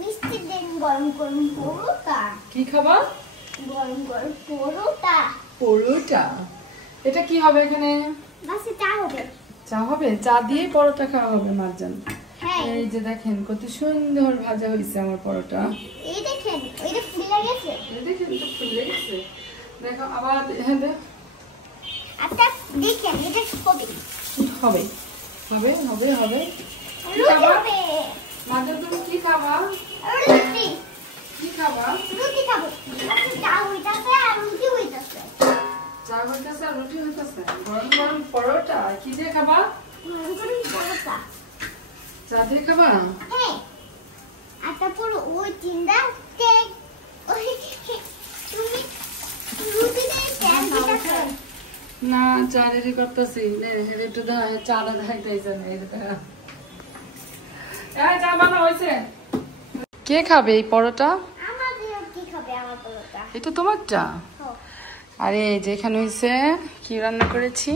মিষ্টি দিন গরম গরম পরোটা। কি খাবার? গরম গরম পরোটা। পরোটা। এটা কি হবে এখানে? বাসে চা হবে। চা হবে? চা দিয়ে পরোটা খাওয়া হবে মারজান। হ্যাঁ। এই যে দেখেন কত সুন্দর ভাজা হয়েছে আমার পরোটা। এই দেখেন, ওইটা ফুলে গেছে। এই দেখেন তো ফুলে গেছে। দেখো আবার হ্যাঁ দেখ। আচ্ছা দেখেন, এটা হবে। হবে হবে হবে হবে। রুটি হবে। মারজান তুমি কি খাবা? রুটি। কি খাবা? রুটি খাবো। আচ্ছা চা হইতাছে আর রুটি হইতাছে। চা হইতাছে আর রুটি হইতাছে। গরম গরম পরোটা। কি দিয়ে খাবা? গরম গরম পরোটা। চা দিয়ে খাবা? হ্যাঁ। আর তারপর ওই চিন্তা কেক ওই তুমি রুটি দিয়ে কেক দিতেছো। না চা রেডি করতেছি। নে একটু দা চাটা দেখাইতেছে না এই দেখা। চা বানা হয়েছে। কে খাবে এই পরোটা? আমাদের কি খাবে আমার পরোটা? এটা তোমারটা? আরে যেখানে হয়েছে কি রান্না করেছি,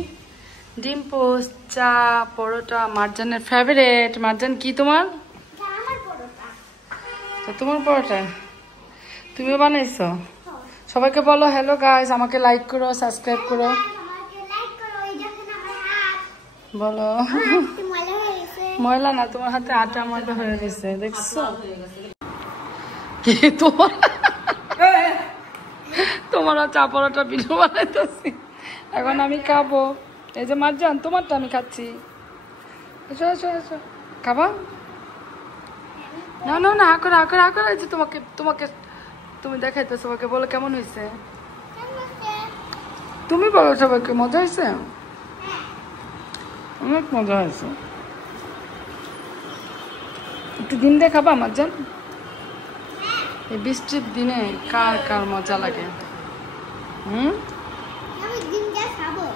ডিম পোস্ট, চা, পরোটা, মারজানের ফেভারিট। মারজান কি তোমার? আমার পরোটা। তো তোমার পরোটা তুমিও বানাইছো? সবাইকে বলো হ্যালো গাইস, আমাকে লাইক করো, সাবস্ক্রাইব করো। আমাকে লাইক করো। এই দেখেন আমার হাত। বলো। হাত ময়লা হয়ে গেছে। ময়লা না, তোমার হাতে আটা ময়লা হয়ে গেছে দেখছো? কি তোমার তোমার চা পরোটা ভিডিও বানাইতেছি এখন আমি খাবো। এই যে মারজান তোমারটা আমি খাচ্ছি। এসো এসো এসো খাবা? না না না আকর আকর আকর। এই যে তোমাকে তোমাকে তুমি দেখাইতেছো, সবাইকে বলো কেমন হয়েছে। তুমি বলো সবাইকে মজা হয়েছে? অনেক মজা হয়েছে। একটু দিন দিয়ে খাবা মারজান? এই বৃষ্টির দিনে কার কার মজা লাগে? হুম, আমি দিন যা খাবো।